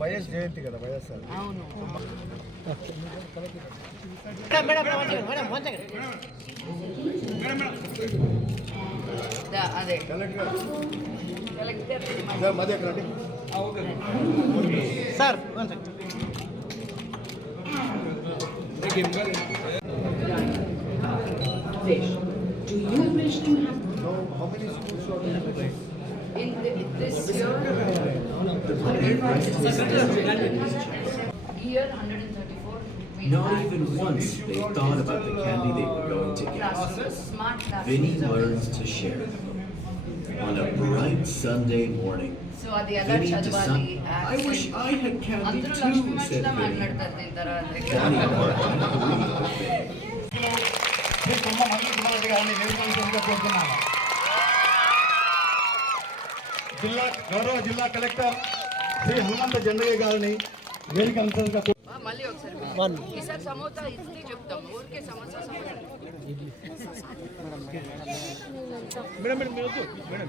YS జయంతి కదా వైఎస్ఆర్ అవును దా- అదే కలెక్టర్ కలెక్టర్ సార్ మధ్య రండి sir Do you wish to have how many schools are in the, this year? Year hundred and thirty-four. we Not had even once they thought about the candy they were going to get. Classes, smart Vinny classes. learns to share. On a bright Sunday morning, so అది ఎలా Vinny to చదవాలి son, I wish I had candy అందరూ too, Lakshmi said మధ్యలో Vinny. మాట్లాడతారు దీని తర్వాత Danny marked on the belief of Vinny. Shri తుమ్మ మంజు కుమార్ గారిని వేదికగా కోరుతున్నాను జిల్లా గౌరవ జిల్లా కలెక్టర్ శ్రీ హనుమంత జండయ్య గారిని వేదిక అంశాలుగా కో- ఆ, మళ్ళీ ఒకసారి వన్. ఈసారి సమోసా ఇడ్లీ చెప్తాం ఊరికే సమోసా సమోసా మేడం మేడం మీరు వద్దు. మేడం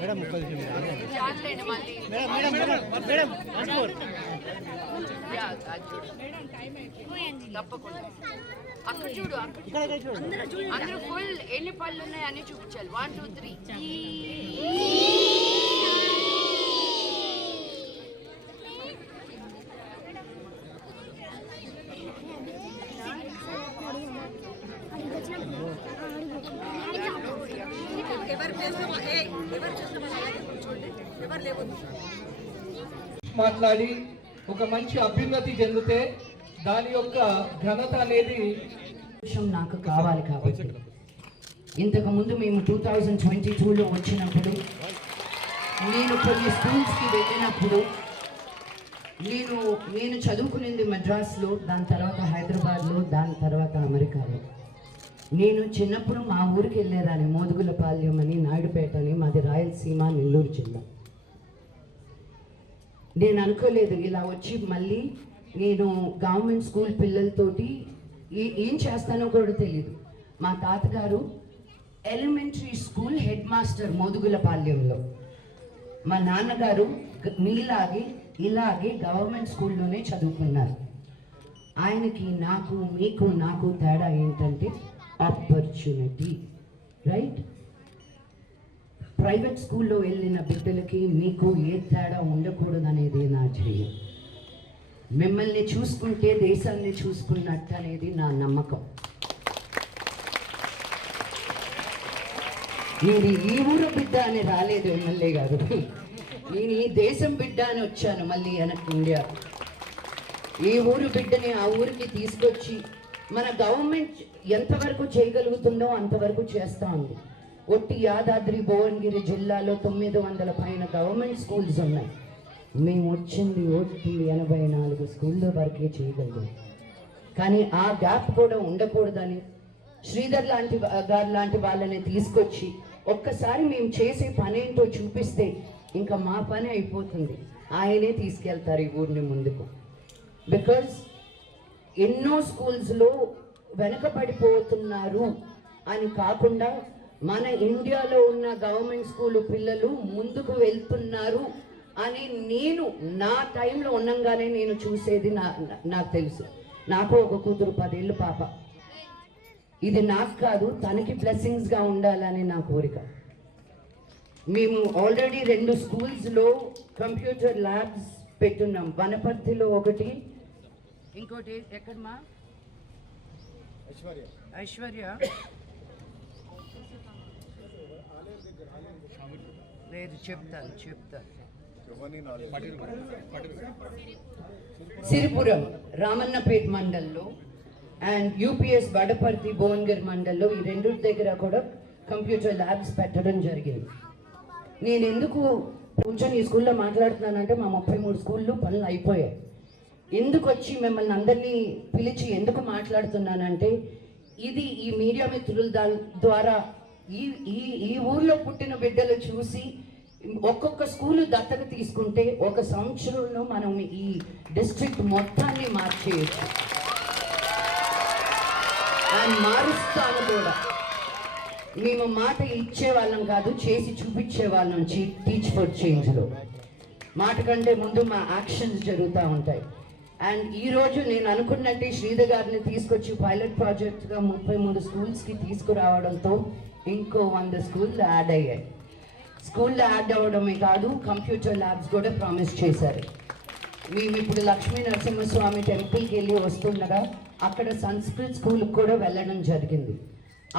మేడం ముప్పై నిమిషాలు. చాలండి మళ్ళీ మేడం మేడం మేడం మేడం అనుకోరు. యా, అది చూడు. తప్పకుండా అక్కడ చూడు అక్కడ ఇక్కడ ఇక్కడ చూడు అందరూ ఫుల్ ఎన్ని పళ్ళు ఉన్నాయి అని చూపించాలి వన్ టూ త్రీ మాట్లాడి ఒక మంచి అభ్యున్నతి చెందితే దాని యొక్క ఘనత అనేది నాకు కావాలి కాబట్టి. ఇంతకు ముందు మేము టూ థౌజండ్ ట్వంటీ టూలో వచ్చినప్పుడు నేను కొన్ని స్కూల్స్కి వెళ్ళినప్పుడు నేను నేను చదువుకునేది మద్రాస్లో దాని తర్వాత హైదరాబాద్లో దాని తర్వాత అమెరికాలో. నేను చిన్నప్పుడు మా ఊరికి వెళ్ళేదాన్ని మోదుగులపాలెం అని నాయుడుపేట అని మాది రాయలసీమ నెల్లూరు జిల్లా. నేను అనుకోలేదు. ఇలా వచ్చి మళ్ళీ నేను గవర్నమెంట్ స్కూల్ పిల్లలతోటి ఏ- ఏం చేస్తానో కూడా తెలియదు మా తాతగారు ఎలిమెంటరీ స్కూల్ హెడ్ మాస్టర్ మోదుగులపాలెంలో మా నాన్నగారు మీలాగే ఇలాగే గవర్నమెంట్ స్కూల్లోనే చదువుకున్నారు. ఆయనకి నాకు మీకు నాకు తేడా ఏంటంటే ఆపర్చునిటీ. రైట్? ప్రైవేట్ స్కూల్లో వెళ్ళిన బిడ్డలకి మీకు ఏ తేడా ఉండకూడదు అనేది నా ధ్యేయం. మిమ్మల్ని చూసుకుంటే దేశాన్ని చూసుకున్నట్టు అనేది నా నమ్మకం. నేను ఈ ఊరు బిడ్డ అని రాలేదు ఎమ్మెల్యే గారు. నేను ఈ దేశం బిడ్డ అని వచ్చాను మళ్ళీ వెనక్కి ఇండియా. ఈ ఊరు బిడ్డని ఆ ఊరికి తీసుకొచ్చి మన గవర్నమెంట్ ఎంతవరకు చేయగలుగుతుందో అంతవరకు చేస్తా ఉంది. ఒట్టి యాదాద్రి భువనగిరి జిల్లాలో తొమ్మిది వందల పైన గవర్నమెంట్ స్కూల్స్ ఉన్నాయి. మేము వచ్చింది ఒట్టి ఎనభై నాలుగు స్కూళ్ళ వరకే చేయగలిగాం. కానీ ఆ గ్యాప్ కూడా ఉండకూడదని శ్రీధర్ లాంటి గారు లాంటి వాళ్ళని తీసుకొచ్చి ఒక్కసారి మేము చేసే పని ఏంటో చూపిస్తే ఇంకా మా పని అయిపోతుంది. ఆయనే తీసుకెళ్తారు ఈ ఊరిని ముందుకు. బికాజ్ ఎన్నో స్కూల్స్లో వెనకబడిపోతున్నారు అని కాకుండా మన ఇండియాలో ఉన్న గవర్నమెంట్ స్కూల్ పిల్లలు ముందుకు వెళ్తున్నారు అని నేను నా టైంలో ఉండంగానే నేను చూసేది నా నాకు తెలుసు. నాకు ఒక కూతురు పదేళ్ళు పాప. ఇది నాకు కాదు తనకి బ్లెస్సింగ్స్గా ఉండాలని నా కోరిక. మేము ఆల్రెడీ రెండు స్కూల్స్లో కంప్యూటర్ ల్యాబ్స్ పెట్టున్నాం. వనపర్తిలో ఒకటి ఇంకోటి ఎక్కడమా ఐశ్వర్య. ఐశ్వర్య. లేదు చెప్తాను చెప్తాను. సిరిపురం రామన్నపేట్ మండల్లో అండ్ యూపీఎస్ వడపర్తి భువనగిరి మండల్లో ఈ రెండు దగ్గర కూడా కంప్యూటర్ ల్యాబ్స్ పెట్టడం జరిగింది. నేను ఎందుకు కొంచెం ఈ స్కూల్లో మాట్లాడుతున్నానంటే మా ముప్పై మూడు స్కూళ్ళు పనులు అయిపోయాయి. ఎందుకు వచ్చి మిమ్మల్ని అందరినీ పిలిచి ఎందుకు మాట్లాడుతున్నానంటే ఇది ఈ మీడియా మిత్రుల ద్వారా ఈ ఈ ఈ ఊర్లో పుట్టిన బిడ్డలు చూసి ఒక్కొక్క స్కూలు దత్తత తీసుకుంటే ఒక సంవత్సరంలో మనం ఈ డిస్ట్రిక్ట్ మొత్తాన్ని మార్చేయచ్చు. అండ్ మారుస్తాను కూడా. మేము మాట ఇచ్చే వాళ్ళం కాదు చేసి చూపించే వాళ్ళం టీచ్ ఫర్ చేంజ్లో మాట కంటే ముందు మా యాక్షన్స్ జరుగుతూ ఉంటాయి. అండ్ ఈ రోజు నేను అనుకున్నట్టే శ్రీధర్ గారిని తీసుకొచ్చి పైలట్ ప్రాజెక్ట్గా ముప్పై మూడు స్కూల్స్కి తీసుకురావడంతో ఇంకో వంద స్కూల్ యాడ్ అయ్యాయి. స్కూల్లో యాడ్ అవ్వడమే కాదు కంప్యూటర్ ల్యాబ్స్ కూడా ప్రామిస్ చేశారు. మేము ఇప్పుడు లక్ష్మీ నరసింహస్వామి టెంపుల్కి వెళ్ళి వస్తుండగా అక్కడ సంస్కృత్ స్కూల్కి కూడా వెళ్ళడం జరిగింది.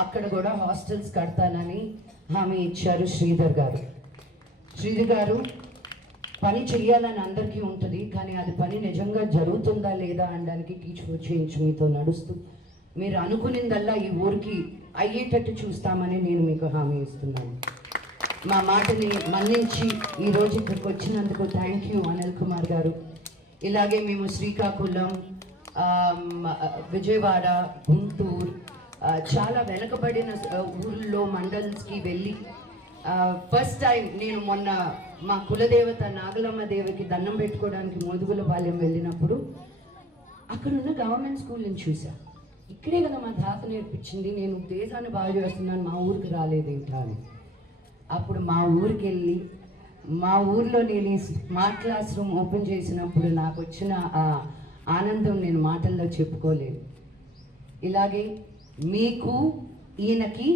అక్కడ కూడా హాస్టల్స్ కడతానని హామీ ఇచ్చారు శ్రీధర్ గారు. శ్రీధర్ గారు పని చెయ్యాలని అందరికీ ఉంటుంది కానీ అది పని నిజంగా జరుగుతుందా లేదా అనడానికి టీచ్ చేయించి మీతో నడుస్తూ మీరు అనుకునిందల్లా ఈ ఊరికి అయ్యేటట్టు చూస్తామని నేను మీకు హామీ ఇస్తున్నాను. మా మాటని మన్నించి ఈ రోజు ఇక్కడికి వచ్చినందుకు థ్యాంక్ యూ అనిల్ కుమార్ గారు. ఇలాగే మేము శ్రీకాకుళం విజయవాడ గుంటూరు చాలా వెనకబడిన ఊళ్ళో మండల్స్కి వెళ్ళి ఫస్ట్ టైం నేను మొన్న మా కులదేవత నాగలమ్మ దేవికి దండం పెట్టుకోవడానికి మోదుగులపాలెం వెళ్ళినప్పుడు అక్కడ ఉన్న గవర్నమెంట్ స్కూల్ని చూసా. ఇక్కడే కదా మా తాత నేర్పించింది నేను దేశాన్ని బాగా చేస్తున్నాను మా ఊరికి రాలేదేంటా అని. అప్పుడు మా ఊరికి వెళ్ళి మా ఊర్లో నేను ఈ స్మార్ట్ క్లాస్ రూమ్ ఓపెన్ చేసినప్పుడు నాకు వచ్చిన ఆ ఆనందం నేను మాటల్లో చెప్పుకోలేను ఇలాగే మీకు ఈయనకి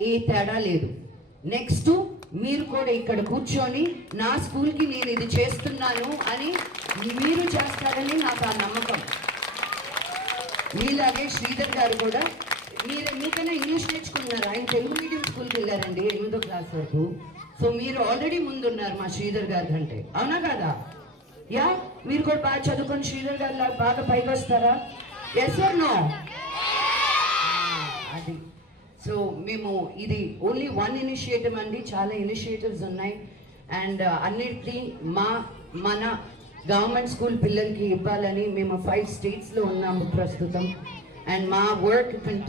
ఏ తేడా లేదు. నెక్స్ట్ మీరు కూడా ఇక్కడ కూర్చొని నా స్కూల్కి నేను ఇది చేస్తున్నాను అని మీరు చేస్తారని నాకు ఆ నమ్మకం. మీలాగే శ్రీధర్ గారు కూడా మీరు మీకన్నా ఇంగ్లీష్ నేర్చుకున్నారు? ఆయన తెలుగు మీడియం స్కూల్కి వెళ్ళారండి ఎనిమిదో క్లాస్ వరకు. సో మీరు ఆల్రెడీ ముందున్నారు మా శ్రీధర్ గారి కంటే. అవునా కదా? యా? మీరు కూడా బాగా చదువుకొని శ్రీధర్ గారి బాగా పైకి వస్తారా? ఎస్ ఆర్ నో అది. సో మేము ఇది ఓన్లీ వన్ ఇనిషియేటివ్ అండి. చాలా ఇనిషియేటివ్స్ ఉన్నాయి. అండ్ uh, అన్నిటికీ మా మన గవర్నమెంట్ స్కూల్ పిల్లలకి ఇవ్వాలని మేము ఫైవ్ స్టేట్స్లో ఉన్నాము ప్రస్తుతం. అండ్ మా వర్క్ కంటే